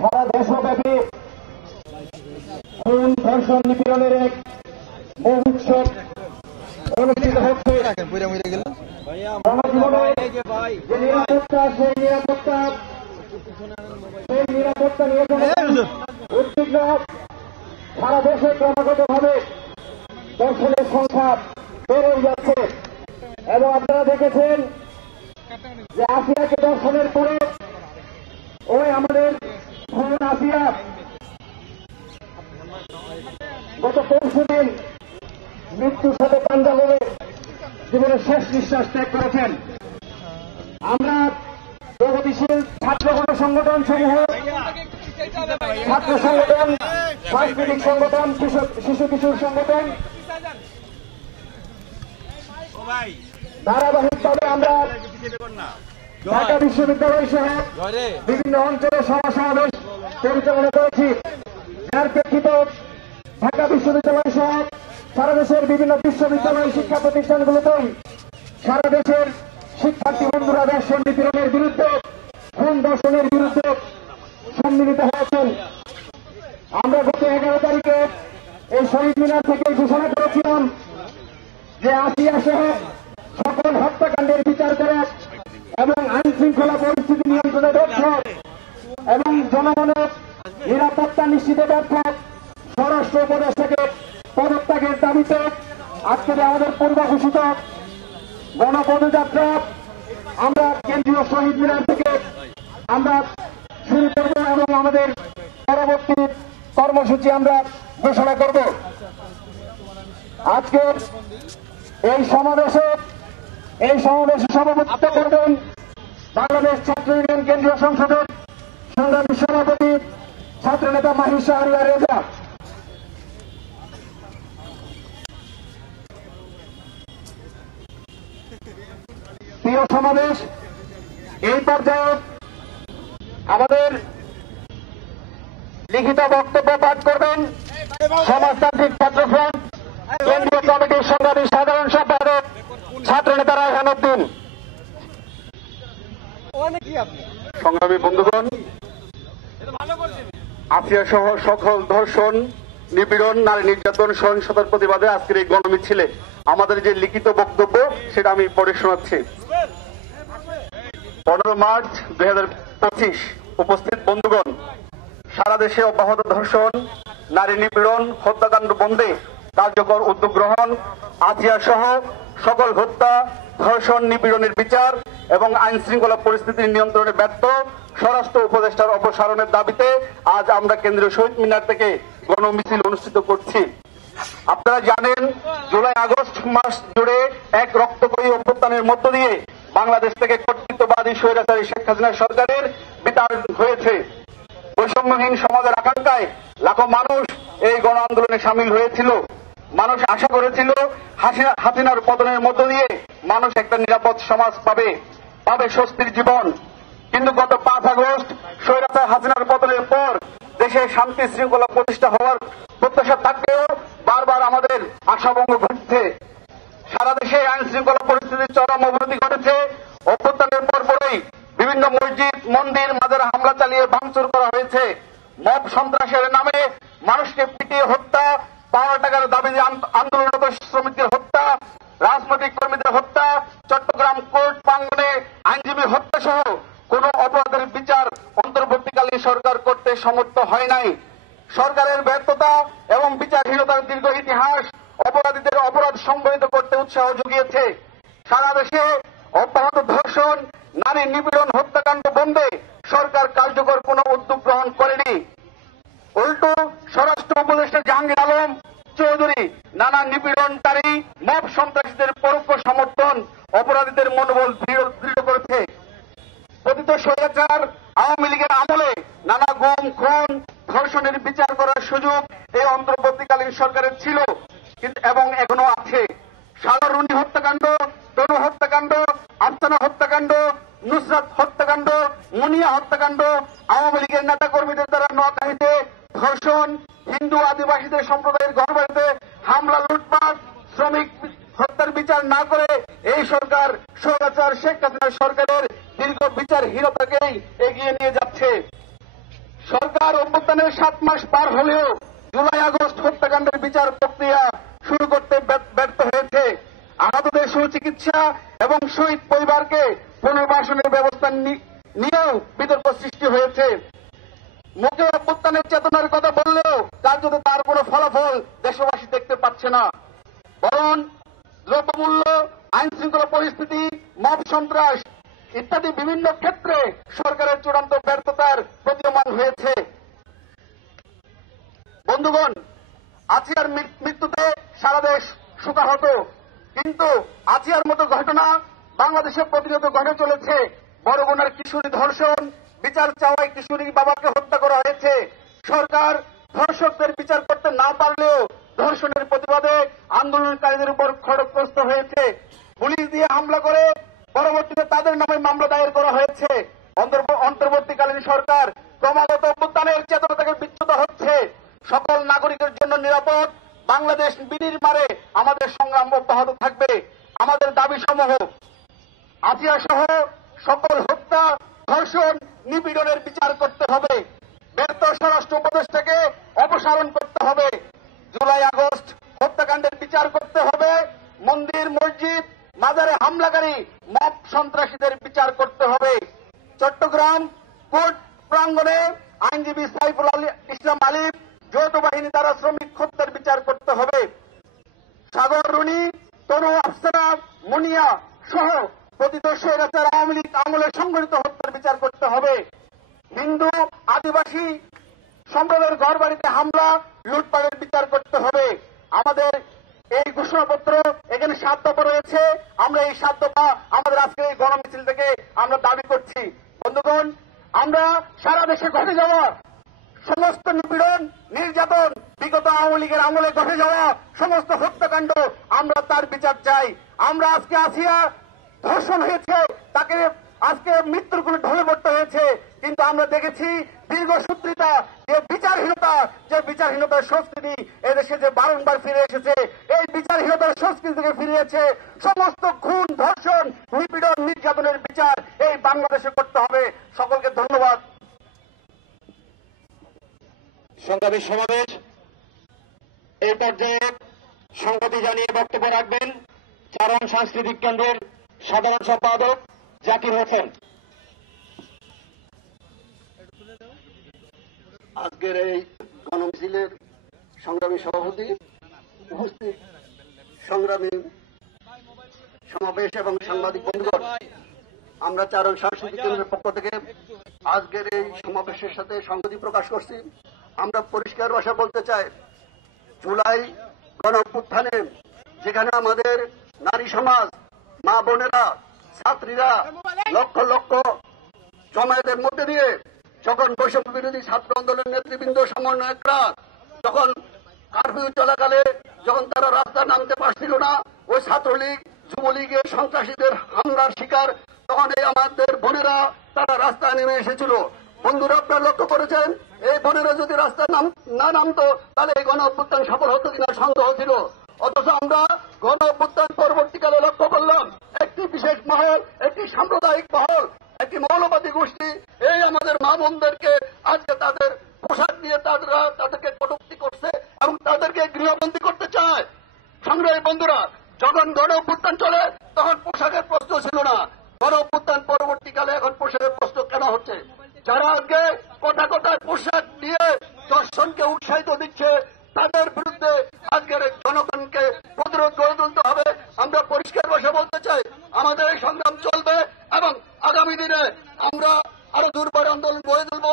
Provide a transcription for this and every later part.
সারা দেশব্যাপী খুন ধর্ষণ নিপীড়নের এক মহোৎসব অনুষ্ঠিত হচ্ছে। জনজীবনে যে নিরাপত্তা সেই নিরাপত্তা নিয়ে উদ্বিগ্ন সারা দেশে ক্রমাগতভাবে দর্শনের সংখ্যা বেড়ে যাচ্ছে এবং আপনারা দেখেছেন যে আসিয়াকে দর্শনের পরে ওই আমাদের আসিয়া গত ২৫ দিন মৃত্যুর সাথে পাঞ্জা হয়ে জীবনের শেষ নিঃশ্বাস ত্যাগ করেছেন। আমরা প্রগতিশীল ছাত্র সংগঠন সমূহ, ছাত্র সংগঠন, সাংস্কৃতিক সংগঠন, শিশু কিশোর সংগঠন ধারাবাহিকভাবে আমরা ঢাকা বিশ্ববিদ্যালয় সহ বিভিন্ন অঞ্চলে সভা সমাবেশ পরিচালনা করেছি। যার প্রেক্ষিতে ঢাকা বিশ্ববিদ্যালয় সহ সারা দেশের বিভিন্ন বিশ্ববিদ্যালয় শিক্ষা প্রতিষ্ঠানগুলোতেই সারা দেশের শিক্ষার্থী বন্ধুরা দর্শন নিপীড়নের বিরুদ্ধে, খুন দর্শনের বিরুদ্ধে সম্মিলিত হয়েছেন। আমরা গত 11 তারিখে এই শহীদ মিনার থেকে ঘোষণা করেছিলাম যে আসিয়া সহ সকল হত্যাকাণ্ডের বিচার করা এবং আইন শৃঙ্খলা পরিস্থিতি নিয়ন্ত্রণে ব্যর্থ এবং জনগণের নিরাপত্তা নিশ্চিতে ব্যর্থ স্বরাষ্ট্র উপদেষ্টাকে পদত্যাগের দাবিতে আজকের আমাদের পূর্ব ঘোষিত গণপদযাত্রা আমরা কেন্দ্রীয় শহীদ মিনার থেকে আমরা শুরু করব এবং আমাদের পরবর্তী কর্মসূচি আমরা ঘোষণা করব। আজকের এই সমাবেশে সভাপতিত্ব করবেন বাংলাদেশ ছাত্র ইউনিয়ন কেন্দ্রীয় সংসদের সংগ্রামী সভাপতি ছাত্রনেতা মাহির শাহরিয়ার রেজা। প্রিয় সমাবেশ, এই পর্যায়ে আমাদের লিখিত বক্তব্য পাঠ করবেন সমাজতান্ত্রিক ছাত্র ফ্রন্ট কেন্দ্রীয় কমিটির সংগ্রামী সাধারণ সম্পাদক ছাত্রনেতা রায়হান উদ্দিন। সংগ্রামী বন্ধুগণ, আসিয়া সহ সকল ধর্ষণ, নিপীড়ন, নারী নির্যাতন, সহিংসতার প্রতিবাদে আজকের এই গণমিছিলে আমাদের যে লিখিত বক্তব্য সেটা আমি পড়ে শোনাচ্ছি। 15 মার্চ 2025 উপস্থিত বন্ধুগণ, সারা দেশে অব্যাহত ধর্ষণ, নারী নিপীড়ন, হত্যাকাণ্ড বন্ধে কার্যকর উদ্যোগ গ্রহণ, আসিয়া সহ সকল হত্যা, ধর্ষণ, নিপীড়নের বিচার এবং আইন শৃঙ্খলা পরিস্থিতির নিয়ন্ত্রণে ব্যর্থ স্বরাষ্ট্র উপদেষ্টার অপসারণের দাবিতে আজ আমরা কেন্দ্রীয় শহীদ মিনার থেকে গণমিছিল অনুষ্ঠিত করছি। আপনারা জানেন, জুলাই আগস্ট মাস জুড়ে এক রক্তক্ষয়ী অভ্যুত্থানের মধ্য দিয়ে বাংলাদেশ থেকে কর্তৃত্ববাদী স্বৈরাচারী শেখ হাসিনা সরকারের বিতাড় হয়েছে। বৈষম্যহীন সমাজের আকাঙ্ক্ষায় লাখো মানুষ এই গণ আন্দোলনে সামিল হয়েছিল। মানুষ আশা করেছিল হাসিনার পতনের মধ্য দিয়ে মানুষ একটা নিরাপদ সমাজ পাবে স্বস্তির জীবন। কিন্তু গত 5 আগস্ট স্বৈরাচার হাসিনার পতনের পর দেশে শান্তি শৃঙ্খলা প্রতিষ্ঠা হওয়ার প্রত্যাশা থাকলেও বারবার আমাদের আশাভঙ্গ ঘটছে। সারা দেশে আইন শৃঙ্খলা পরিস্থিতির চরম অবনতি ঘটেছে। অভ্যুত্থানের পরপরই বিভিন্ন মসজিদ, মন্দির, মাজারে হামলা চালিয়ে ভাঙচুর করা হয়েছে। মব সন্ত্রাসের নামে মানুষকে পিটিয়ে হত্যা, পাওনা টাকার দাবিতে আন্দোলনরত শ্রমিকদের হত্যা, রাজনৈতিক কর্মীদের হত্যা, চট্টগ্রাম কোর্ট প্রাঙ্গণে আইনজীবী হত্যা সহ কোন অপরাধের বিচার অন্তর্বর্তীকালীন সরকার করতে সমর্থ হয় নাই। সরকারের ব্যর্থতা এবং বিচারহীনতার দীর্ঘ ইতিহাস অপরাধীদের অপরাধ সংঘটিত করতে উৎসাহ জুগিয়েছে। সারা দেশে অব্যাহত ধর্ষণ, নারী নিপীড়ন, হত্যাকাণ্ড বন্ধে সরকার কার্যকর কোন উদ্যোগ গ্রহণ করেনি। উল্টো স্বরাষ্ট্র উপদেষ্টা জাহাঙ্গীর আলম চৌধুরী নানা নিপীড়নকারী মব সন্ত্রাসীদের পরোক্ষ সমর্থন অপরাধীদের মনোবল দৃঢ় করেছে। পতিত স্বৈরাচার আওয়ামী লীগের আমলে নানা গুম, খুন, ধর্ষণের বিচার করার সুযোগ এই অন্তর্বর্তীকালীন সরকারের ছিল এবং এখনো আছে। সাগররুনি হত্যাকাণ্ড, তনু হত্যাকাণ্ড, আফসানা হত্যাকাণ্ড, নুসরাত হত্যাকাণ্ড, মুনিয়া হত্যাকাণ্ড, আওয়ামী লীগের নেতা কর্মীদের দ্বারা নোয়াখালীতে ধর্ষণ, হিন্দু আদিবাসীদের সম্প্রদায়ের ঘরবাড়িতে হামলা, লুটপাট, শ্রমিক হত্যার বিচার না করে এই সরকার স্বৈরাচার শেখ হাসিনা সরকারের দীর্ঘ বিচারহীনতাকেই এগিয়ে নিয়ে যাচ্ছে। সরকার অভ্যুত্থানের 7 মাস পার হলেও জুলাই আগস্ট হত্যাকাণ্ডের বিচার প্রক্রিয়া শুরু করতে ব্যর্থ হয়েছে। আহতদের সুচিকিৎসা এবং শহীদ পরিবারকে পুনর্বাসনের ব্যবস্থা নিয়েও বিতর্ক সৃষ্টি হয়েছে। মুখে অভ্যুত্থানের চেতনার কথা বললেও কার্যত তার কোনো ফলাফল দেশবাসী দেখতে পাচ্ছে না, বরং দ্রব্যমূল্য, আইন শৃঙ্খলা পরিস্থিতি, মব সন্ত্রাস ইত্যাদি বিভিন্ন ক্ষেত্রে সরকারের চূড়ান্ত ব্যর্থতার প্রতীয়মান হয়েছে। বন্ধুগণ, আছিয়ার মৃত্যুতে সারা দেশ শোকাহত, কিন্তু আছিয়ার মতো ঘটনা বাংলাদেশে প্রতিনিয়ত ঘটে চলেছে। বরগুনার কিশোরী ধর্ষণ, বিচার চাওয়ায় কিশোরী বাবাকে হত্যা করা হয়েছে। সরকার ধর্ষকদের বিচার করতে না পারলেও ধর্ষণের প্রতিবাদে আন্দোলনকারীদের উপর খড়গগ্রস্ত হয়েছে। পুলিশ দিয়ে হামলা করে পরবর্তীতে তাদের নামে মামলা দায়ের করা হয়েছে। অন্তর্বর্তীকালীন সরকার ক্রমাগত অভ্যুত্থানের চেতনা থেকে বিচ্যুত হচ্ছে। সকল নাগরিকের জন্য নিরাপদ বাংলাদেশ বিনির্মাণে আমাদের সংগ্রাম অব্যাহত থাকবে। আমাদের দাবি সমূহ আজিয়া সহ সকল হত্যা, ধর্ষণ, নিপীড়নের বিচার করতে হবে। ব্যর্থ স্বরাষ্ট্র উপদেষ্টাকে অপসারণ করতে হবে। জুলাই আগস্ট হত্যাকাণ্ডের বিচার করতে হবে। মন্দির, মসজিদ, মাজারে হামলাকারী মব সন্ত্রাসীদের বিচার করতে হবে। চট্টগ্রাম কোর্ট প্রাঙ্গণে আইনজীবী সাইফুল ইসলাম আলিফ যৌথ বাহিনী দ্বারা শ্রমিক হত্যার বিচার করতে হবে। সাগর রুনি, তনু আফসানা, মুনিয়া সহ পতিত স্বৈরাচার আওয়ামী লীগ আমলে সংঘটিত হত্যার বিচার করতে হবে। হিন্দু, আদিবাসী সম্প্রদায়ের ঘরবাড়িতে হামলা, লুটপাটের বিচার করতে হবে। আমাদের এই ঘোষণাপত্র এখানে 7 দফা রয়েছে। আমরা এই 7 দফা আমাদের আজকে এই গণমিছিল থেকে আমরা দাবি করছি। বন্ধুগণ, আমরা সারা দেশে ঘটে যাওয়া সমস্ত নিপীড়ন, নির্যাতন, বিগত আওয়ামী লীগের আমলে ঘটে যাওয়া সমস্ত হত্যাকাণ্ড আমরা তার বিচার চাই। আমরা আজকে আসিয়া ধর্ষণ হয়েছে, তাকে আজকে মৃত্যুর কোলে ঢলে পড়তে হয়েছে, কিন্তু আমরা দেখেছি দীর্ঘসূত্রিতা, যে বিচারহীনতার সংস্কৃতি এদেশে যে বারংবার ফিরে এসেছে, এই বিচারহীনতার সংস্কৃতি থেকে ফিরিয়েছে। সমস্ত খুন, ধর্ষণ, নিপীড়ন, নির্যাতনের বিচার এই বাংলাদেশে করতে হবে। সকলকে ধন্যবাদ। সংগ্রামী সমাবেশ এই পর্যায়ে সংহতি জানিয়ে বক্তব্য রাখবেন চারণ সাংস্কৃতিক কেন্দ্রের সাধারণ সম্পাদক জাকির হোসেন। আজকের এই গণমিছিলের সংগ্রামী সভাপতি, উপস্থিত সংগ্রামী সমাবেশ এবং সাংবাদিক বন্ধুগণ, আমরা চারণ সাংস্কৃতিক কেন্দ্রের পক্ষ থেকে আজকের এই সমাবেশের সাথে সংহতি প্রকাশ করছি। আমরা পরিষ্কার ভাষা বলতে চাই, জুলাই গণ অভ্যুত্থানে যেখানে আমাদের নারী সমাজ, মা বোনেরা, ছাত্রীরা লক্ষ লক্ষ জমায়েতের মধ্যে দিয়ে যখন বৈষম্য বিরোধী ছাত্র আন্দোলনের নেতৃবৃন্দ, সমন্বয়করা যখন কারফিউ চলাকালে যখন তারা রাস্তায় নামতে পারছিল না, ওই ছাত্রলীগ, যুবলীগের সন্ত্রাসীদের হামলার শিকার, তখন এই আমাদের বোনেরা তারা রাস্তায় নেমে এসেছিল। বন্ধুরা, আপনারা লক্ষ্য করেছেন, এই বোনেরা যদি রাস্তায় না নামতো তাহলে এই গণ অভ্যুত্থান সফল হতো কিনা সন্দেহ ছিল। অথচ আমরা গণ অভ্যুত্থান পরবর্তীকালে লক্ষ্য করলাম, একটি বিশেষ মহল, একটি সাম্প্রদায়িক মহল, একটি মৌলবাদী গোষ্ঠী এই আমাদের মা বোনদেরকে আজকে তাদের পোশাক দিয়ে তাদেরকে কটূক্তি করছে এবং তাদেরকে গৃহবন্দী করতে চায়। সংগ্রামী বন্ধুরা, যখন গণ অভ্যুত্থান চলে তখন পোশাকের প্রশ্ন ছিল না। গণ অভ্যুত্থান পরবর্তীকালে এখন পোশাকের প্রশ্ন কেন হচ্ছে? যারা আজকে কোটা কোটায় পোশাক দিয়ে দর্শনকে উৎসাহিত দিচ্ছে, তাদের বিরুদ্ধে আজকের জনগণকে প্রতিরোধ গড়ে তুলতে হবে। আমরা পরিষ্কার ভাষা বলতে চাই, আমাদের এই সংগ্রাম চলবে এবং আগামী দিনে আমরা আরো দুর্বার আন্দোলন গড়ে তুলব।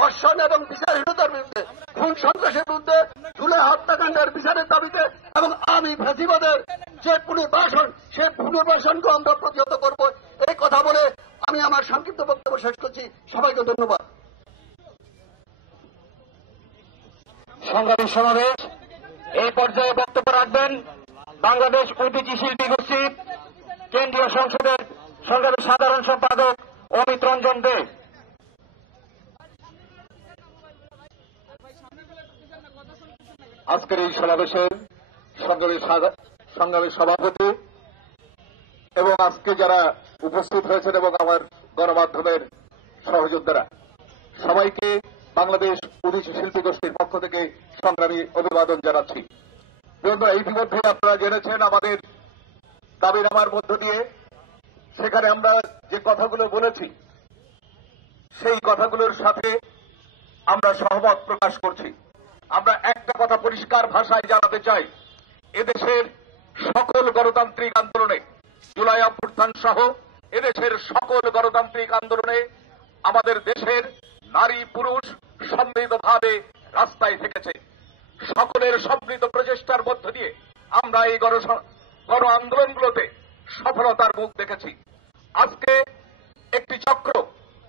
দর্শন এবং বিচারহীনতার বিরুদ্ধে, খুন সন্ত্রাসের বিরুদ্ধে, জুলাই হত্যাকাণ্ডের বিচারের দাবিতে এবং আমি ফ্যাসিবাদের যে পুনর্বাসন, সেই পুনর্বাসনকে আমরা প্রতিহত করব। এই কথা বলে আমি আমার সংক্ষিপ্ত বক্তব্য শেষ করছি। সবাইকে ধন্যবাদ। সংগ্রামী সমাবেশ এই পর্যায়ে বক্তব্য রাখবেন বাংলাদেশ ঐতিহ্য শিল্পী গোষ্ঠী কেন্দ্রীয় সংসদের সংগ্রামী সাধারণ সম্পাদক অমিত রঞ্জন দে। আজকের এই সমাবেশের সংগ্রামী সভাপতি এবং আজকে যারা উপস্থিত হয়েছেন এবং আমার গণমাধ্যমের সহযোদ্ধারা, সবাইকে বাংলাদেশ ওড়িশি শিল্পী গোষ্ঠীর পক্ষ থেকে সংগ্রামী অভিবাদন জানাচ্ছি। বন্ধুরা, ইতিমধ্যে আপনারা জেনেছেন আমাদের দাবিনামার মধ্য দিয়ে সেখানে আমরা যে কথাগুলো বলেছি সেই কথাগুলোর সাথে আমরা সহমত প্রকাশ করছি। আমরা একটা কথা পরিষ্কার ভাষায় জানাতে চাই, এদেশের সকল গণতান্ত্রিক আন্দোলনে, জুলাই অভ্যুত্থান সহ এদেশের সকল গণতান্ত্রিক আন্দোলনে আমাদের দেশের নারী পুরুষ সম্মিলিতভাবে রাস্তায় থেকেছে। সকলের সম্মিলিত প্রচেষ্টার মধ্য দিয়ে আমরা এই গণ আন্দোলনগুলোতে সফলতার মুখ দেখেছি। আজকে একটি চক্র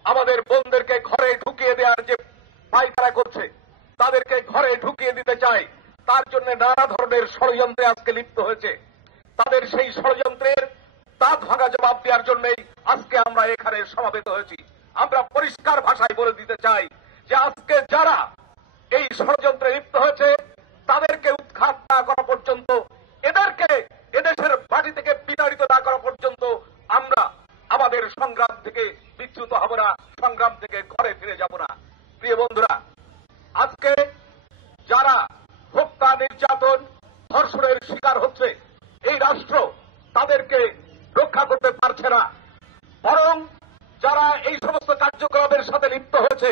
আমাদের বোনদেরকে ঘরে ঢুকিয়ে দেওয়ার যে পায়তারা করছে, তাদেরকে ঘরে ঢুকিয়ে দিতে চায়, তার জন্য নানা ধরনের ষড়যন্ত্রে আজকে লিপ্ত হয়েছে। তাদের সেই ষড়যন্ত্রের দাঁত ভাঙা জবাব দেওয়ার জন্যই আজকে আমরা এখানে সমাবেত হয়েছি। আমরা পরিষ্কার ভাষায় বলে দিতে চাই যে আজকে যারা এই ষড়যন্ত্রে লিপ্ত হয়েছে তাদেরকে উৎখাত না করা পর্যন্ত, এদেরকে এদেশের মাটি থেকে বিতাড়িত না করা পর্যন্ত আমরা আমাদের সংগ্রাম থেকে বিচ্যুত হব না, সংগ্রাম থেকে ঘরে ফিরে যাব না। প্রিয় বন্ধুরা, আজকে যারা হত্যা, নির্যাতন, ধর্ষণের শিকার হচ্ছে, এই রাষ্ট্র তাদেরকে রক্ষা করতে পারছে না, বরং যারা এই সমস্ত কার্যক্রমের সাথে লিপ্ত হয়েছে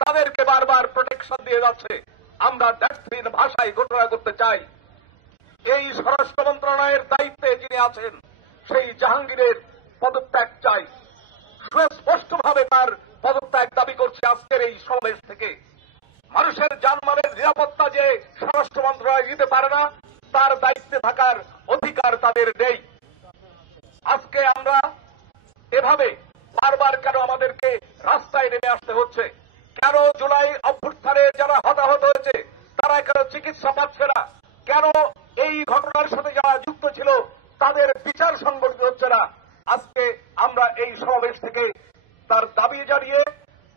তাদেরকে বারবার প্রোটেকশন দিয়ে যাচ্ছে। আমরা দায়িত্বহীন ভাষায় ঘোষণা করতে চাই, এই স্বরাষ্ট্র মন্ত্রণালয়ের দায়িত্বে যিনি আছেন সেই জাহাঙ্গীরের পদত্যাগ চাই। সুস্পষ্টভাবে তার পদত্যাগ দাবি করছে আজকের এই সমাবেশ থেকে। মানুষের জানমালের নিরাপত্তা যে স্বরাষ্ট্র মন্ত্রণালয় দিতে পারে না, তার দায়িত্বে থাকার অধিকার তাদের নেই। আজকে আমরা এভাবে বারবার কেন আমাদেরকে রাস্তায় নেমে আসতে হচ্ছে? কেন জুলাই অভ্যুত্থানে যারা হতাহত হয়েছে তারা কেন চিকিৎসা পাচ্ছে না? কেন এই ঘটনার সাথে যারা যুক্ত ছিল তাদের বিচার সংগঠিত হচ্ছে না? আজকে আমরা এই সমাবেশ থেকে তার দাবি জানিয়ে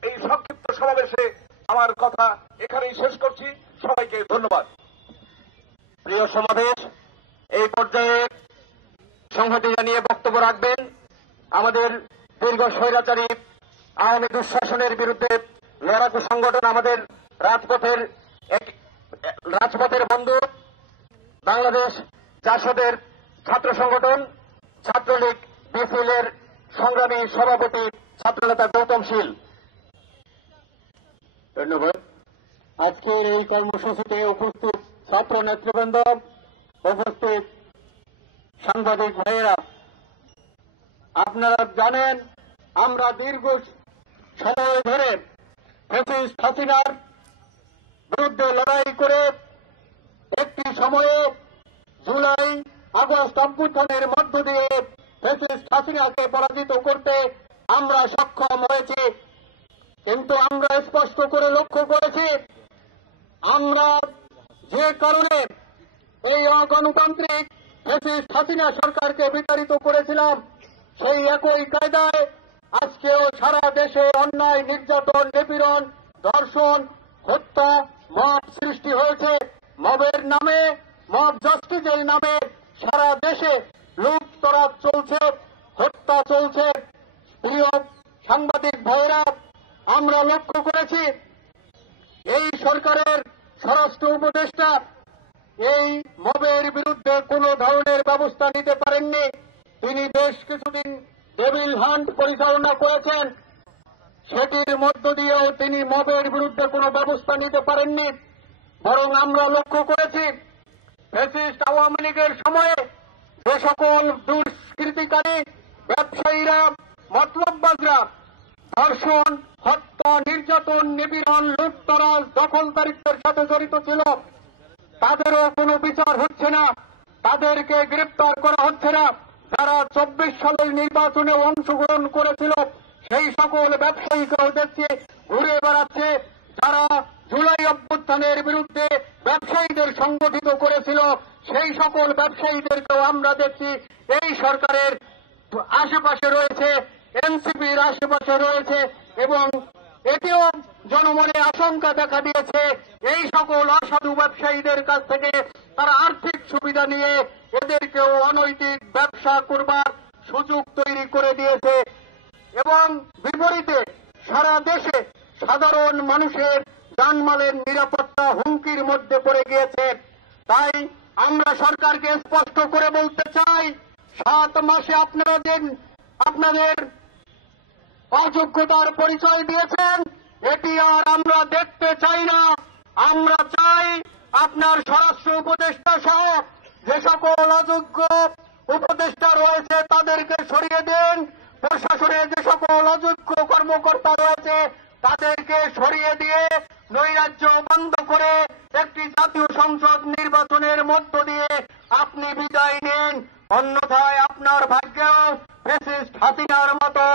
এই সংক্ষিপ্ত সমাবেশে আমার কথা এখানেই শেষ করছি। সবাইকে ধন্যবাদ। প্রিয় সমাবেশ, এই পর্যায়ে সংহতি জানিয়ে বক্তব্য রাখবেন আমাদের দীর্ঘ স্বৈরাচারী আওয়ামী দুঃশাসনের বিরুদ্ধে লড়াকু সংগঠন, আমাদের রাজপথের বন্ধু বাংলাদেশ জাসদের ছাত্র সংগঠন, ছাত্রলীগ বিপিএলের সংগ্রামী সভাপতি ছাত্রনেতা গৌতম শীল। ধন্যবাদ। আজকের এই কর্মসূচিতে উপস্থিত ছাত্র নেতৃবৃন্দ, উপস্থিত সাংবাদিক ভাইয়েরা, আপনারা জানেন আমরা দীর্ঘ সময় ধরে ফ্যাসিস্ট হাসিনার বিরুদ্ধে লড়াই করে একটি সময়ে জুলাই আগস্ট অভ্যুত্থানের মধ্য দিয়ে ফ্যাসিস্ট হাসিনাকে পরাজিত করতে আমরা সক্ষম হয়েছি। কিন্তু আমরা স্পষ্ট করে লক্ষ্য করেছি, আমরা যে কারণে এই অগণতান্ত্রিক ফ্যাসিস্ট হাসিনা সরকারকে বিতাড়িত করেছিলাম, সেই একই কায়দায় আজকেও সারা দেশে অন্যায়, নির্যাতন, নিপীড়ন, ধর্ষণ, হত্যা, মব সৃষ্টি হয়েছে। মবের নামে, মব জাস্টিসের নামে সারা দেশে লুটতরাজ চলছে, হত্যা চলছে। প্রিয় সাংবাদিক ভাইয়েরা, আমরা লক্ষ্য করেছি এই সরকারের স্বরাষ্ট্র উপদেষ্টা এই মবের বিরুদ্ধে কোন ধরনের ব্যবস্থা নিতে পারেননি। তিনি বেশ কিছুদিন ডেভিল হান্ট পরিচালনা করেছেন, সেটির মধ্য দিয়েও তিনি মবের বিরুদ্ধে কোন ব্যবস্থা নিতে পারেননি। বরং আমরা লক্ষ্য করেছি ফ্যাসিস্ট আওয়ামী লীগের সময়ে যে সকল দুষ্কৃতিকারী ব্যবসায়ীরা, মতলববাজরা ধর্ষণ, হত্যা, নির্যাতন, নিপীড়ন, লুটতরাজ, দখলদারিত্বের সাথে জড়িত ছিল, তাদেরও কোনো বিচার হচ্ছে না, তাদেরকে গ্রেপ্তার করা হচ্ছে না। যারা 24 সালের নির্বাচনে অংশগ্রহণ করেছিল সেই সকল ব্যবসায়ীকেও দেখছে ঘুরে বেড়াচ্ছে। যারা জুলাই অভ্যুত্থানের বিরুদ্ধে ব্যবসায়ীদের সংগঠিত করেছিল সেই সকল ব্যবসায়ীদেরকেও আমরা দেখছি এই সরকারের আশেপাশে রয়েছে, এনসিপির আশেপাশে রয়েছে। এবং এটিও জনমনে আশঙ্কা দেখা দিয়েছে, এই সকল অসাধু ব্যবসায়ীদের কাছ থেকে তারা আর্থিক সুবিধা নিয়ে এদেরকেও অনৈতিক ব্যবসা করবার সুযোগ তৈরি করে দিয়েছে। এবং বিপরীতে সারা দেশে সাধারণ মানুষের জানমালের নিরাপত্তা হুমকির মধ্যে পড়ে গিয়েছে। তাই আমরা সরকারকে স্পষ্ট করে বলতে চাই, 7 মাসে আপনারা যে আপনাদের অযোগ্যতার পরিচয় দিয়েছেন, এটি আর আমরা দেখতে চাই না। আমরা চাই আপনার স্বরাষ্ট্র উপদেষ্টা সহ যে সকল অযোগ্য উপদেষ্টা রয়েছে তাদেরকে সরিয়ে দিন। প্রশাসনের যে সকল অযোগ্য কর্মকর্তা রয়েছে তাদেরকে সরিয়ে দিয়ে নৈরাজ্য বন্ধ করে একটি জাতীয় সংসদ নির্বাচনের মধ্য দিয়ে আপনি বিদায় নিন। অন্যথায় আপনার ভাগ্যেও ফ্যাসিস্ট হাসিনার মতো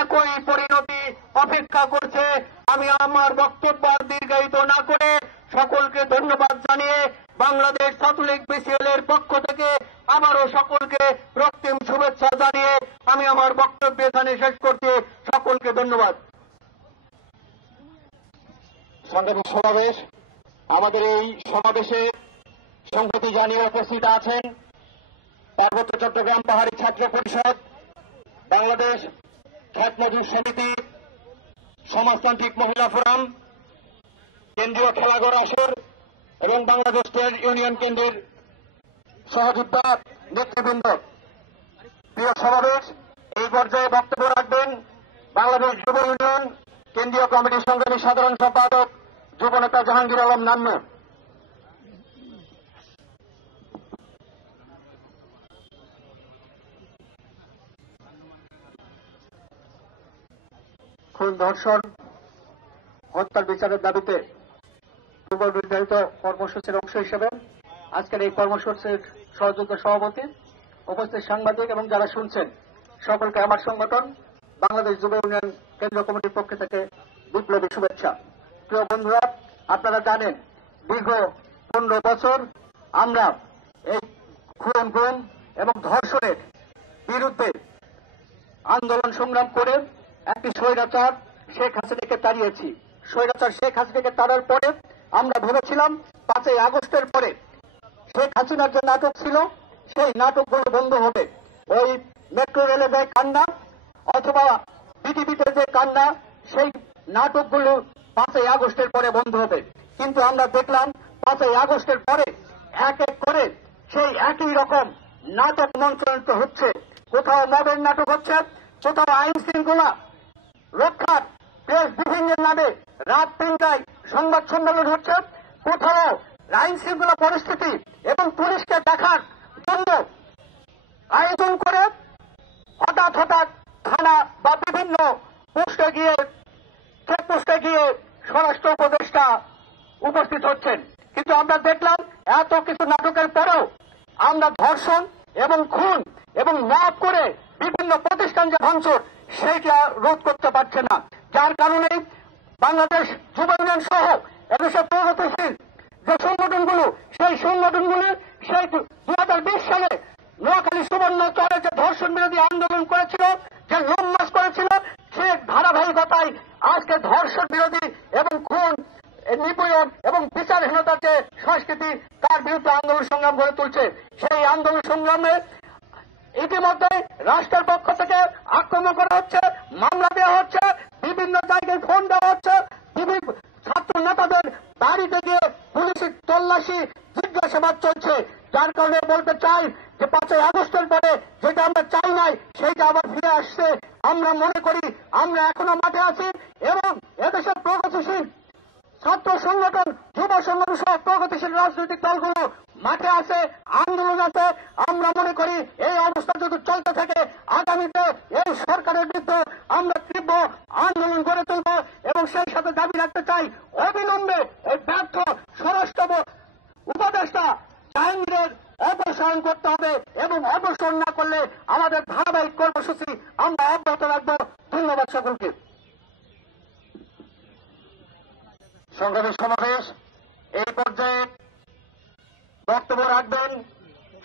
একই পরিণতি অপেক্ষা করছে। আমি আমার বক্তব্য দীর্ঘায়িত না করে সকলকে ধন্যবাদ জানিয়ে বাংলাদেশ ছাত্রলীগ বিসিএল এর পক্ষ থেকে আবারও সকলকে রক্তিম শুভেচ্ছা জানিয়ে আমি আমার বক্তব্য এখানে শেষ করছি। সকলকে ধন্যবাদ। সংগ্রামী সমাবেশ, আমাদের এই সমাবেশে সংহতি জানিয়ে উপস্থিত আছেন পার্বত্য চট্টগ্রাম পাহাড়ি ছাত্র পরিষদ, বাংলাদেশ খ্যাত মজুর সমিতি, সমাজতান্ত্রিক মহিলা ফোরাম, কেন্দ্রীয় খেলাঘর আসর এবং বাংলাদেশ ট্রেড ইউনিয়ন কেন্দ্রের সহযোদ্ধা নেতৃবৃন্দ। প্রিয় সমাবেশ, এই পর্যায়ে বক্তব্য রাখবেন বাংলাদেশ যুব ইউনিয়ন কেন্দ্রীয় কমিটির সংগ্রামী সাধারণ সম্পাদক যুবনেতা জাহাঙ্গীর আলম নান্নু। খুন, ধর্ষণ, হত্যার বিচারের দাবিতে পূর্ব নির্ধারিত কর্মসূচির অংশ হিসেবে আজকের এই কর্মসূচির সহযোগী সভাপতি, উপস্থিত সাংবাদিক এবং যারা শুনছেন সকলকে আমার সংগঠন বাংলাদেশ যুব ইউনিয়ন কেন্দ্রীয় কমিটির পক্ষ থেকে বিপ্লবী শুভেচ্ছা। প্রিয় বন্ধুরা, আপনারা জানেন দীর্ঘ 15 বছর আমরা এই খুন, গুম এবং ধর্ষণের বিরুদ্ধে আন্দোলন সংগ্রাম করে একটি স্বৈরাচার শেখ হাসিনাকে তাড়িয়েছি। স্বৈরাচার শেখ হাসিনাকে তাড়ার পরে আমরা ভেবেছিলাম 5ই আগস্টের পরে শেখ হাসিনার যে নাটক ছিল সেই নাটকগুলো বন্ধ হবে। ওই মেট্রো রেলে যে কান্না অথবা পৃথিবীতে যে কান্না, সেই নাটকগুলো 5ই আগস্টের পরে বন্ধ হবে। কিন্তু আমরা দেখলাম 5ই আগস্টের পরে এক এক করে সেই একই রকম নাটক মঞ্চায়িত হচ্ছে। কোথাও মবের নাটক হচ্ছে, কোথাও আইন শৃঙ্খলা রক্ষার প্রেস ব্রিফিংয়ের নামে রাত 3টায় সংবাদ সম্মেলন হচ্ছে, কোথাও আইন শৃঙ্খলা পরিস্থিতি এবং পুলিশকে দেখার জন্য আয়োজন করে হঠাৎ হঠাৎ থানা বা বিভিন্ন পোস্টে গিয়ে চেকপোস্টে গিয়ে স্বরাষ্ট্র উপদেষ্টা উপস্থিত হচ্ছেন। কিন্তু আমরা দেখলাম এত কিছু নাটকের পরেও আমরা ধর্ষণ এবং খুন এবং মব করে বিভিন্ন প্রতিষ্ঠান যে ভাঙচুর সেইটা রোধ করতে পারছে না। যার কারণে বাংলাদেশ যুব ইউনিয়ন সহ এদেশের প্রগতিশীল যে সংগঠনগুলো, সেই সংগঠনগুলো সেই 2020 সালে নোয়াখালী সুবর্ণচরে যে ধর্ষণ বিরোধী আন্দোলন করেছিল, যে লং মার্চ করেছিল, সে ধারাবাহিকতায় আজকে ধর্ষণ বিরোধী এবং খুন, নিপীড়ন এবং বিচারহীনতার যে সংস্কৃতি তার বিরুদ্ধে আন্দোলন সংগ্রাম গড়ে তুলছে। সেই আন্দোলন সংগ্রামে ইতিমধ্যে রাষ্ট্রের পক্ষ থেকে আক্রমণ করা হচ্ছে, মামলা দেওয়া হচ্ছে, বিভিন্ন জায়গায় ফোন দেওয়া হচ্ছে, বিভিন্ন ছাত্র নেতাদের বাড়িতে গিয়ে পুলিশের তল্লাশি জিজ্ঞাসাবাদ চলছে। যার কারণে বলতে চাই যে 5ই আগস্টের পরে যেটা আমরা চাই নাই সেইটা আবার ফিরে আসছে। আমরা মনে করি আমরা এখনো মাঠে আছি এবং এদেশের প্রগতিশীল ছাত্র সংগঠন, যুব সংগঠন সহ প্রগতিশীল রাজনৈতিক দলগুলো মাঠে আছে, আন্দোলন আছে। আমরা মনে করি এই অবস্থা যদি চলতে থাকে আগামীতে এই সরকারের বিরুদ্ধে আমরা তীব্র আন্দোলন গড়ে তুলব এবং সেই সাথে দাবি রাখতে চাই অবিলম্বে এই ব্যর্থ স্বরাষ্ট্র উপদেষ্টা জাহাঙ্গীরের অপসারণ করতে হবে এবং অপসারণ না করলে আমাদের ধারাবাহিক কর্মসূচি আমরা অব্যাহত রাখবো। ধন্যবাদ সকলকে। সংগ্রামী সমাবেশ, এই পর্যায়ে বক্তব্য রাখবেন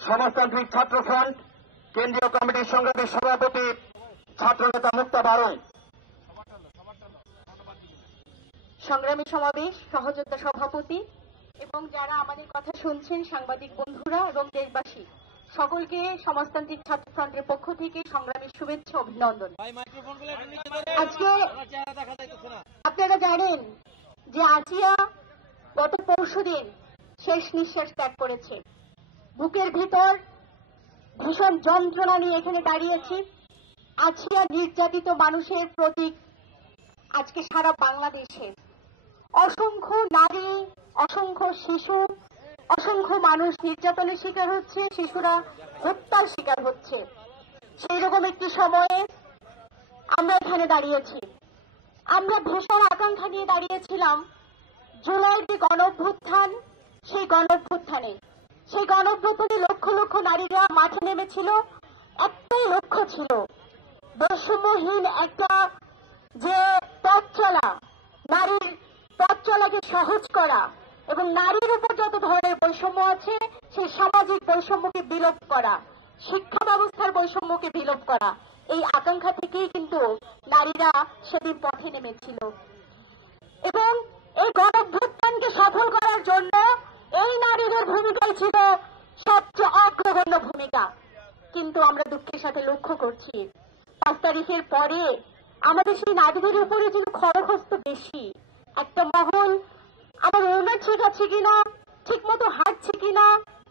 সমাজতান্ত্রিক ছাত্র ফ্রন্ট কেন্দ্রীয় কমিটির সংগ্রামী সভাপতি ছাত্রনেতা মুক্তা বারুই। সংগ্রামী সমাবেশ সহযোদ্ধা সভাপতি এবং যারা আমাদের কথা শুনছেন সাংবাদিক বন্ধুরা এবং দেশবাসী সকলকে সমাজতান্ত্রিক ছাত্র ফ্রন্টের পক্ষ থেকে সংগ্রামী শুভেচ্ছা অভিনন্দন। আপনারা জানেন যে আসিয়া গত পরশুদিন শেষ নিঃশ্বাস ত্যাগ করেছে। বুকের ভিতর ভীষণ যন্ত্রণা নিয়ে এখানে দাঁড়িয়েছি। আসিয়া নির্যাতিত মানুষের প্রতীক আজকে সারা বাংলাদেশে অসংখ্য নারী, অসংখ্য শিশু, অসংখ্য মানুষ নির্যাতনের শিকার হচ্ছে, শিশুরা হত্যার শিকার হচ্ছে। সেই রকম একটি সময়ে আমরা এখানে দাঁড়িয়েছি। আমরা ভীষণ আকাঙ্ক্ষা নিয়ে দাঁড়িয়েছিলাম জুলাইয়ের যে গণঅভ্যুত্থান, সেই গণঅভ্যুত্থানে লক্ষ লক্ষ নারীরা মাঠে নেমেছিল। একটাই লক্ষ্য ছিল, বৈষম্যহীন একটা যে পথ চলা, নারীর পথ চলাকে সহজ করা এবং নারীর উপর যত ধরনের বৈষম্য আছে সেই সামাজিক বৈষম্যকে বিলোপ করা, শিক্ষা ব্যবস্থার বৈষম্যকে বিলোপ করা। এই আকাঙ্ক্ষা থেকেই কিন্তু নারীরা সেদিন পথে নেমেছিল এবং এই গণঅভ্যুত্থানকে সফল করার জন্য এই নারীদের ভূমিকাই ছিল সবচেয়ে অগ্রগণ্য ভূমিকা। কিন্তু আমরা দুঃখের সাথে লক্ষ্য করছি 5 তারিখের পরে আমাদের সেই নারীদের উপরে যেন খড়গহস্ত বেশি। একটা মহল আমার ওনার ঠিক আছে কিনা, ঠিক মতো হাঁটছে কিনা,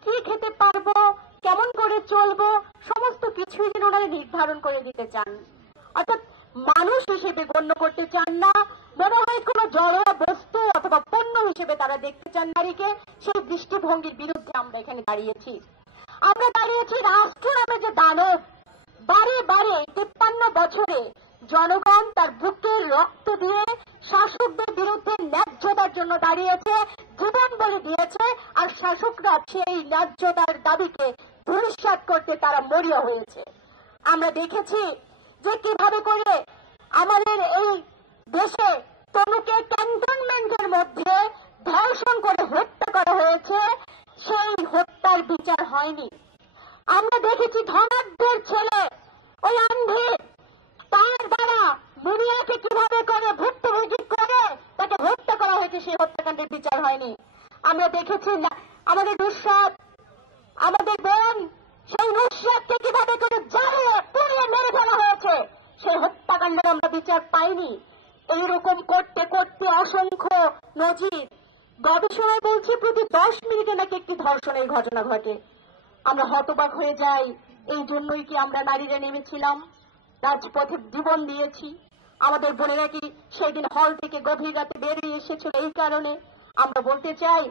কি খেতে পারবো, কেমন করে চলবো, সমস্ত কিছুই যেন ওনারা নির্ধারণ করে দিতে চান। অর্থাৎ মানুষ হিসেবে গণ্য করতে চান না, মনে হয় কোনো জড় বস্তু অথবা পণ্য হিসেবে তারা দেখতে চান নারীকে। সেই দৃষ্টিভঙ্গির বিরুদ্ধে আমরা এখানে দাঁড়িয়েছি। আমরা দাঁড়িয়েছি রাষ্ট্র নামে যে দানব, বারে বারে 53 বছরে জনগণ তার বুকের রক্ত দিয়ে শাসকদের বিরুদ্ধে ন্যায্যতার জন্য দাঁড়িয়েছে, জীবন বলে দিয়েছে, আর শাসকরা সেই ন্যায্যতার দাবিকে ধূলিসাৎ করতে তারা মরিয়া হয়েছে। আমরা দেখেছি যে কিভাবে করে আমাদের এই দেশে তনুকে ক্যান্টনমেন্টের মধ্যে ধর্ষণ করে হত্যা করা হয়েছে, সেই হত্যার বিচার হয়নি। আমরা দেখেছি ধনাঢ্যের ছেলে ওই আন্ধে তার দ্বারা মুনিয়াকে কিভাবে করে ভুক্তভোগী করে তাকে হত্যা করা হয়েছে, সেই হত্যাকাণ্ডের বিচার হয়নি। আমরা দেখেছি আমাদের নুসরাত, আমাদের বোন, সেই নুসরাতকে কিভাবে করে জ্বালিয়ে পুড়িয়ে মেরে ফেলা হয়েছে, সেই হত্যাকাণ্ডের আমরা বিচার পাইনি। এইরকম করতে করতে অসংখ্য নজির, গবেষণায় বলছি প্রতি 10 মিনিটে নাকি একটি ধর্ষণের ঘটনা ঘটে। আমরা হতবাক হয়ে যাই। এই জন্যই কি আমরা নারীরা নেমেছিলাম, রাজপথে জীবন দিয়েছি? আমাদের বোনেরা কি সেই দিন হল থেকে গভীর রাতে বেরিয়ে এসেছিল এই কারণে? আমরা বলতে চাই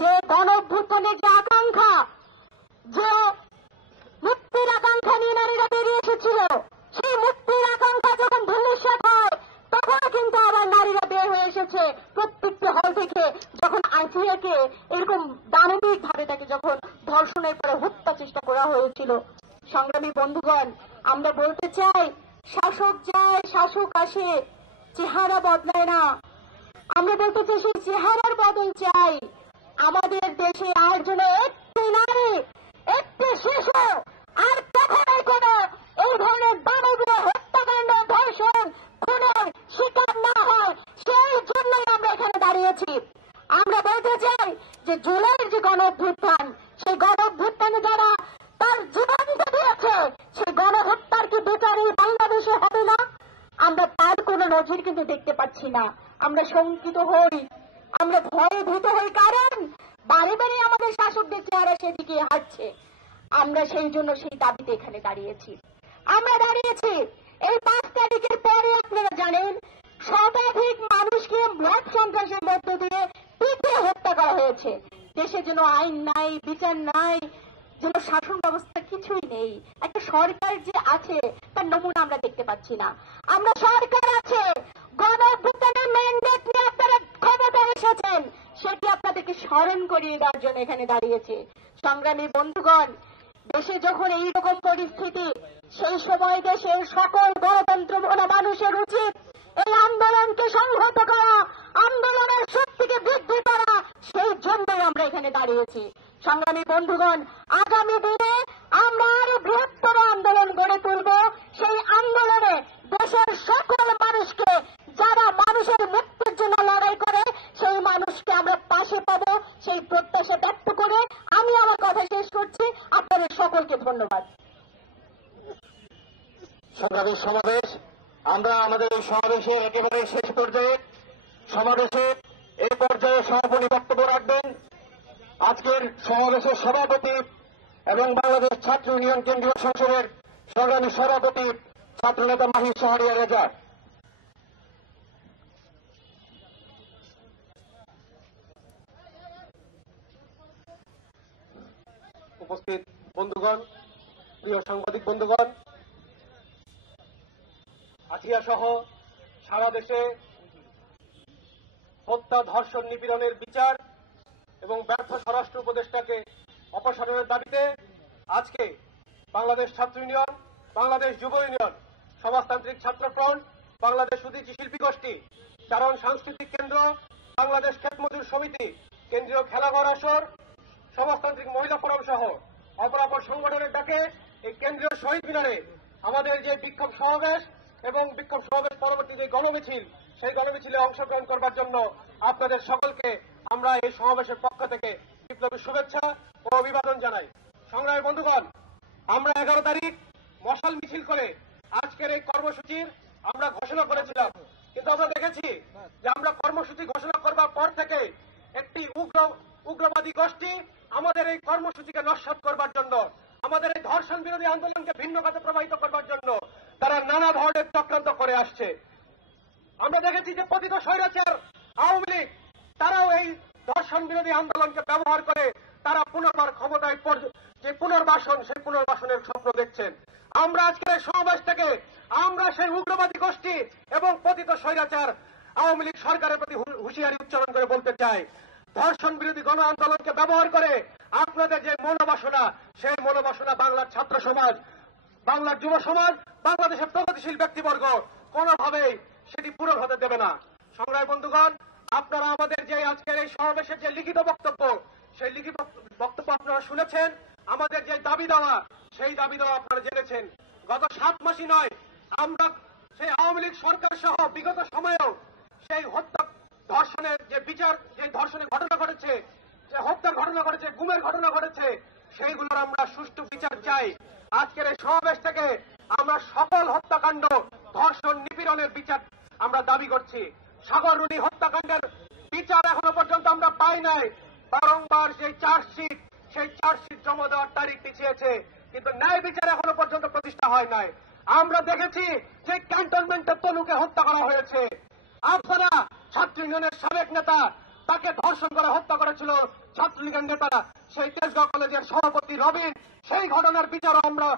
যে গণ অভ্যুত্থানের যে আকাঙ্ক্ষা, যে মুক্তির আকাঙ্ক্ষা নিয়ে নারীরা বেরিয়ে এসেছিল, সেই মুক্তির আকাঙ্ক্ষা যখন ধূলিসাৎ হয় তখন কিন্তু আবার নারীরা বের হয়ে এসেছে প্রত্যেকটি হল থেকে। যখন আসিয়াকে এরকম দানবিক ভাবে তাকে যখন ধর্ষণের পরে হত্যা চেষ্টা করা হয়েছিল, সংগ্রামী বন্ধুগণ, আমরা বলতে চাই শাসক যায় শাসক আসে, চেহারা বদলায় না। আমরা বলতে চাই সেই চেহারার বদল চাই। আমাদের দেশে আর যেন একটি নারী, একটি শিশু আর কখনোই কোনো এই ধরনের দানবীয় হত্যাকাণ্ড, ধর্ষণ, খুনের শিকার না হয়, সেই জন্যই আমরা এখানে দাঁড়িয়েছি। আমরা বলতে চাই যে জুলাইয়ের যে গণ অভ্যুত্থান, সেই গণ অভ্যুত্থানে যারা তার জীবন দিয়েছে, সেই গণহত্যার কি বিচার এই বাংলাদেশে হবে না? আমরা তার কোনো নজির কিন্তু দেখতে পাচ্ছি না। আমরা শঙ্কিত হই, আমরা ভয়ে ভীত হই, কারণ বারে বারে আমাদের শাসকদের চেহারা সেদিকে হাঁটছে। আমরা সেই জন্য সেই দাবিতে এখানে দাঁড়িয়েছি। আমরা দাঁড়িয়েছি এই 5 তারিখের পরে আপনারা জানেন শতাধিক মানুষকে মব সন্ত্রাসের মধ্য দিয়ে পিটিয়ে হত্যা করা হয়েছে। দেশে যেন আইন নাই, বিচার নাই, যেন শাসন ব্যবস্থা কিছুই নেই। একটা সরকার যে আছে তার নমুনা আমরা দেখতে পাচ্ছি না। আমরা সরকার আছে, গণ অভ্যুত্থানের ম্যান্ডেট নিয়ে আপনারা ক্ষমতায় এসেছেন, সেটি আপনাদেরকে স্মরণ করিয়ে দেওয়ার জন্য এখানে দাঁড়িয়েছে। সংগ্রামী বন্ধুগণ, দেশে যখন এইরকম পরিস্থিতি, সেই সময় দেশের সকল গণতন্ত্রমনা মানুষের উচিত এই আন্দোলনকে সংহত করা, আন্দোলনের শক্তিকে বৃদ্ধি করা। সেই জন্যই আমরা এখানে দাঁড়িয়েছি। সংগ্রামী বন্ধুগণ, আগামী দিনে আমরা আরো বৃহত্তর আন্দোলন গড়ে তুলব। সেই আন্দোলনে দেশের সকল মানুষকে, যারা মানুষের মুক্তির জন্য লড়াই করে, সেই মানুষকে আমরা পাশে পাব, সেই প্রত্যাশা ব্যক্ত করে আমি আমার কথা শেষ করছি। আপনাদের সকলকে ধন্যবাদ। সংগ্রামী সমাবেশ আমরা আমাদের এই সমাবেশের একেবারে শেষ পর্যায়ে সমাবেশে এই পর্যায়ে সমাপনী বক্তব্য রাখবেন আজকের সমাবেশের সভাপতি এবং বাংলাদেশ ছাত্র ইউনিয়ন কেন্দ্রীয় সংসদের সংগ্রামী সভাপতি ছাত্রনেতা মাহির শাহরিয়ার রেজা। উপস্থিত বন্ধুগণ, প্রিয় সাংবাদিক বন্ধুগণ, আছিয়া সহ সারা দেশে হত্যা, ধর্ষণ, নিপীড়নের বিচার এবং ব্যর্থ স্বরাষ্ট্র উপদেষ্টাকে অপসারণের দাবিতে আজকে বাংলাদেশ ছাত্র ইউনিয়ন, বাংলাদেশ যুব ইউনিয়ন, সমাজতান্ত্রিক ছাত্রফ্রন্ট, বাংলাদেশ উদীচী শিল্পী গোষ্ঠী, চারণ সাংস্কৃতিক কেন্দ্র, বাংলাদেশ ক্ষেতমজুর সমিতি, কেন্দ্রীয় খেলাঘর আসর, সমাজতান্ত্রিক মহিলা ফোরাম সহ অপরাপর সংগঠনের ডাকে এই কেন্দ্রীয় শহীদ মিনারে আমাদের যে বিক্ষোভ সমাবেশ এবং বিক্ষোভ সমাবেশ পরবর্তী যে গণমিছিল, সেই গণমিছিলে অংশগ্রহণ করবার জন্য আপনাদের সকলকে আমরা এই সমাবেশের পক্ষ থেকে বিপ্লবী শুভেচ্ছা ও অভিবাদন জানাই। সংগ্রামী বন্ধুগণ, আমরা 11 তারিখ মশাল মিছিল করে আজকের এই কর্মসূচির আমরা ঘোষণা করেছিলাম, কিন্তু আমরা দেখেছি যে আমরা কর্মসূচি ঘোষণা করবার পর থেকে একটি উগ্রবাদী গোষ্ঠী আমাদের এই কর্মসূচিকে নস্যাৎ করবার জন্য, আমাদের এই ধর্ষণ বিরোধী আন্দোলনকে ভিন্ন খাতে প্রবাহিত করবার জন্য তারা নানা ধরনের চক্রান্ত করে আসছে। আমরা দেখেছি যে পতিত স্বৈরাচার আওয়ামী লীগ তারাও এই ধর্ষণ বিরোধী আন্দোলনকে ব্যবহার করে তারা পুনর্বার ক্ষমতায় যে পুনর্বাসন, সেই পুনর্বাসনের স্বপ্ন দেখছেন। আমরা আজকের এই সমাবেশ থেকে আমরা সেই উগ্রবাদী গোষ্ঠী এবং পতিত স্বৈরাচার আওয়ামী লীগ সরকারের প্রতি হুঁশিয়ারি উচ্চারণ করে বলতে চাই, ধর্ষণ বিরোধী গণ আন্দোলনকে ব্যবহার করে আপনাদের যে মনোবাসনা, সেই মনোবাসনা বাংলার ছাত্র সমাজ, বাংলার যুব সমাজ, বাংলাদেশের প্রগতিশীল ব্যক্তিবর্গ কোনোভাবেই সেটি পূরণ হতে দেবে না। সংগ্রামী বন্ধুগণ, আপনারা আমাদের যে আজকের এই সমাবেশের যে লিখিত বক্তব্য, সেই লিখিত বক্তব্য আপনারা শুনেছেন। আমাদের যে দাবি দেওয়া, সেই দাবি দেওয়া আপনারা জেনেছেন। গত 7 মাসই নয়, আমরা সেই আওয়ামী লীগ সরকার সহ বিগত সময়েও সেই হত্যা, ধর্ষণের যে বিচার, যে ধর্ষণের ঘটনা ঘটেছে, যে হত্যার ঘটনা ঘটেছে, গুমের ঘটনা ঘটেছে, সেইগুলোর আমরা সুষ্ঠু বিচার চাই। আজকের এই সমাবেশ থেকে আমরা সকল হত্যাকাণ্ড, ধর্ষণ, নিপীড়নের বিচার আমরা দাবি করছি। সাগর রুনি হত্যাকাণ্ডের বিচার এখনো পর্যন্ত আমরা পাই নাই। বারংবার সেই চার্জশিট জমা দেওয়ার তারিখ পিছিয়েছে, কিন্তু ন্যায় বিচার এখনো পর্যন্ত প্রতিষ্ঠা হয় নাই। আমরা দেখেছি যে ক্যান্টনমেন্টে তনুকে হত্যা করা হয়েছে। আপনারা ছাত্র ইউনিয়নের সাবেক নেতা, তাকে ধর্ষণ করে হত্যা করেছিল ছাত্রলীগের নেতা, সেই তেজগাঁও কলেজের সভাপতি রবিন, সেই ঘটনার বিচারও আমরা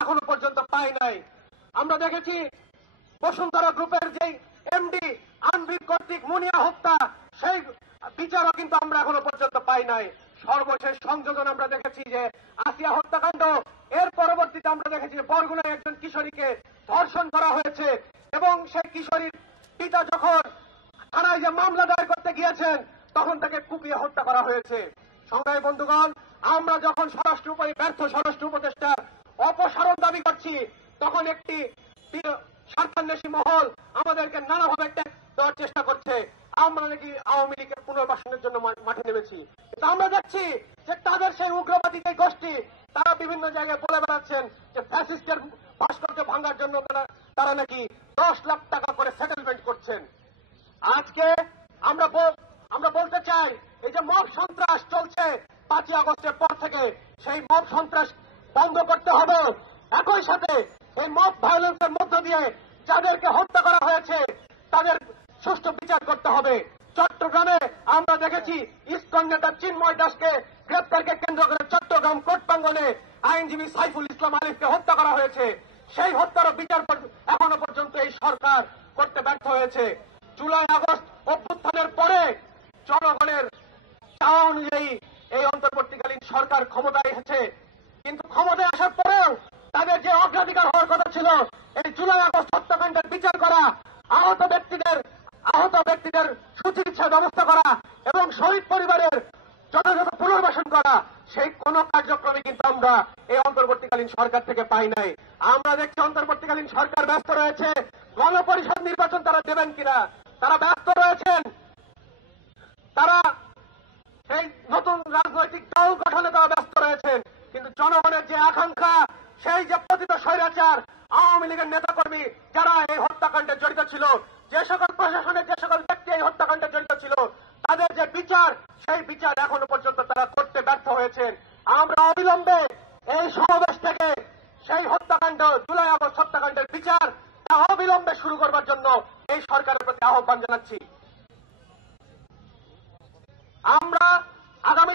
এখনো পর্যন্ত পাই নাই। আমরা দেখেছি বসুন্ধরা গ্রুপের যে এমডি আনভির কর্তৃক মুনিয়া হত্যা, সেই বিচারও কিন্তু আমরা এখনো পর্যন্ত পাই নাই। সর্বশেষ সংযোজন আমরা দেখেছি যে আসিয়া হত্যাকাণ্ড, এর পরবর্তীতে আমরা দেখেছি বরগুনায় একজন কিশোরীকে ধর্ষণ করা হয়েছে এবং সেই কিশোরীর পিতা যখন থানায় যে মামলা দায়ের করতে গিয়েছেন, তখন তাকে কুপিয়ে হত্যা করা হয়েছে। সংগ্রামী বন্ধুগণ, আমরা যখন ব্যর্থ স্বরাষ্ট্র উপদেষ্টার অপসারণ দাবি করছি, তখন একটি স্বার্থান্বেষী মহল আমাদেরকে নানাভাবে দেওয়ার চেষ্টা করছে। আমরা নাকি আওয়ামী লীগের পুনর্বাসনের জন্য মাঠে নেমেছি, কিন্তু আমরা দেখছি যে তাদের সেই উগ্রবাদী যে গোষ্ঠী, তারা বিভিন্ন জায়গায় বলে বেড়াচ্ছেন যে ফ্যাসিস্টের ভাস্কর্য ভাঙার জন্য তারা নাকি 10 লাখ টাকা করে সেটেলমেন্ট করছেন। আজকে আমরা বলতে চাই, এই যে মব সন্ত্রাস চলছে 5ই আগস্টের পর থেকে, সেই মব সন্ত্রাস বন্ধ করতে হবে। একই সাথে এই মব ভায়োলেন্সের মধ্য দিয়ে যাদেরকে হত্যা করা হয়েছে তাদের সুষ্ঠু বিচার করতে হবে। চট্টগ্রামে আমরা দেখেছি ইসকন নেতা চিন্ময় দাসকে গ্রেপ্তারকে কেন্দ্র করে চট্টগ্রাম কোর্ট প্রাঙ্গণে আইনজীবী সাইফুল ইসলাম আলিফকে হত্যা করা হয়েছে। সেই হত্যার বিচার এখনো পর্যন্ত এই সরকার করতে ব্যর্থ হয়েছে। জুলাই আগস্ট অভ্যুত্থানের পরে জনগণের চাওয়া অনুযায়ী এই অন্তর্বর্তীকালীন সরকার ক্ষমতায় এসেছে, কিন্তু ক্ষমতায় আসার পরেও তাদের যে অগ্রাধিকার হওয়ার কথা ছিল এই জুলাই আগস্ট হত্যাকাণ্ডের বিচার করা, আহত ব্যক্তিদের সুচিকিৎসার ব্যবস্থা করা এবং শহীদ পরিবারের যথাযথ পুনর্বাসন করা, সেই কোন কার্যক্রমে কিন্তু আমরা এই অন্তর্বর্তীকালীন সরকার থেকে পাই নাই। আমরা দেখছি অন্তর্বর্তীকালীন সরকার ব্যস্ত রয়েছে গণপরিষদ নির্বাচন তারা দেবেন কিনা, তারা ব্যস্ত রয়েছেন, তারা এই নতুন রাজনৈতিক দল গঠনে তারা ব্যস্ত রয়েছেন, কিন্তু জনগণের যে আকাঙ্ক্ষা, সেই যে পতিত স্বৈরাচার আওয়ামী লীগের নেতাকর্মী যারা এই হত্যাকাণ্ডে জড়িত ছিল, যে সকল প্রশাসনের যে সকল ব্যক্তি এই হত্যাকাণ্ডে জড়িত ছিল, তাদের যে বিচার, সেই বিচার এখনো পর্যন্ত তারা করতে ব্যর্থ হয়েছেন। আমরা অবিলম্বে এই সমাবেশ থেকে সেই হত্যাকাণ্ড, জুলাই আগস্ট হত্যাকাণ্ডের বিচার তা অবিলম্বে শুরু করবার জন্য এই সরকারের প্রতি আহ্বান জানাচ্ছি। আমরা আগামী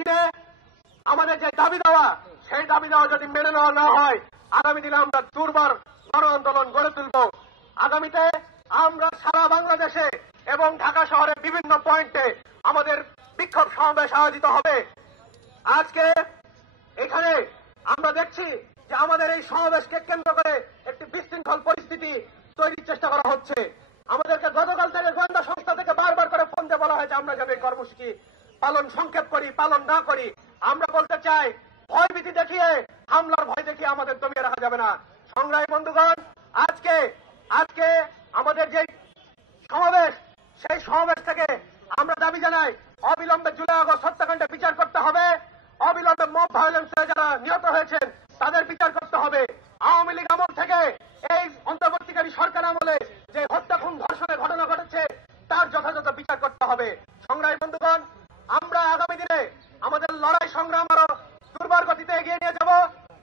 দিনে আমাদের যে দাবি দেওয়া, সেই দাবি দেওয়া যদি মেনে নেওয়া না হয়, আগামী দিনে আমরা দুর্বার গণ আন্দোলন গড়ে তুলব। আগামীতে আমরা সারা বাংলাদেশে এবং ঢাকা শহরের বিভিন্ন পয়েন্টে আমাদের বিক্ষোভ সমাবেশ আয়োজিত হবে। আজকে এখানে আমরা দেখছি যে আমাদের এই সমাবেশকে কেন্দ্র করে একটি বিশৃঙ্খল পরিস্থিতি তৈরির চেষ্টা করা হচ্ছে। আমাদেরকে গতকাল থেকে গোয়েন্দা সংস্থা থেকে বারবার করে ফোন দিয়ে বলা হয়েছে আমরা যেন এই কর্মসূচি পালন সংক্ষেপ করি, পালন না করি। আমরা বলতে চাই, ভয়ভীতি দেখিয়ে, হামলার ভয় দেখিয়ে আমাদের দমিয়ে রাখা যাবে না। সংগ্রামী বন্ধুগণ, আজকে আমাদের যে সমাবেশ, সেই সমাবেশ থেকে আমরা দাবি জানাই অবিলম্বে জুলাই আগস্ট হত্যাকাণ্ডে বিচার করতে হবে, অবিলম্বে মব ভায়োলেন্সে যারা নিহত হয়েছেন তাদের বিচার করতে হবে। আওয়ামী লীগ আমল থেকে এই অন্তর্বর্তীকারী সরকার আমলে যে হত্যা, খুন, ধর্ষণের ঘটনা ঘটেছে তার যথাযথ বিচার করতে হবে। সংগ্রামী বন্ধুগণ, আমরা আগামী দিনে আমাদের লড়াই সংগ্রাম আরো দুর্বার গতিতে এগিয়ে নিয়ে যাব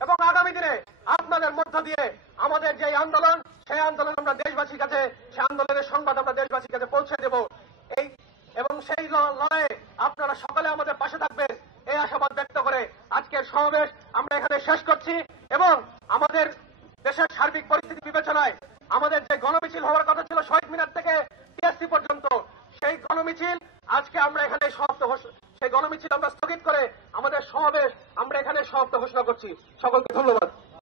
এবং আগামী দিনে আপনাদের মধ্য দিয়ে আমাদের যে আন্দোলন, সেই আন্দোলন আমরা দেশবাসীর কাছে, সেই আন্দোলনের সংবাদ আমরা দেশবাসীর কাছে পৌঁছে দেব। এবং সেই লড়াইয়ে আপনারা সকলে আমাদের পাশে থাকবেন, এই আশাবাদ ব্যক্ত করে আজকের সমাবেশ আমরা এখানে শেষ করছি। এবং আমাদের দেশের সার্বিক পরিস্থিতি বিবেচনায় আমাদের যে গণমিছিল হওয়ার কথা ছিল শহীদ মিনার থেকে টিএসসি পর্যন্ত, সেই গণমিছিল আজকে আমরা এখানে সেই গণমিছিল আমরা স্থগিত করে আমাদের সমাবেশ আমরা এখানে সমাপ্ত ঘোষণা করছি। সকলকে ধন্যবাদ।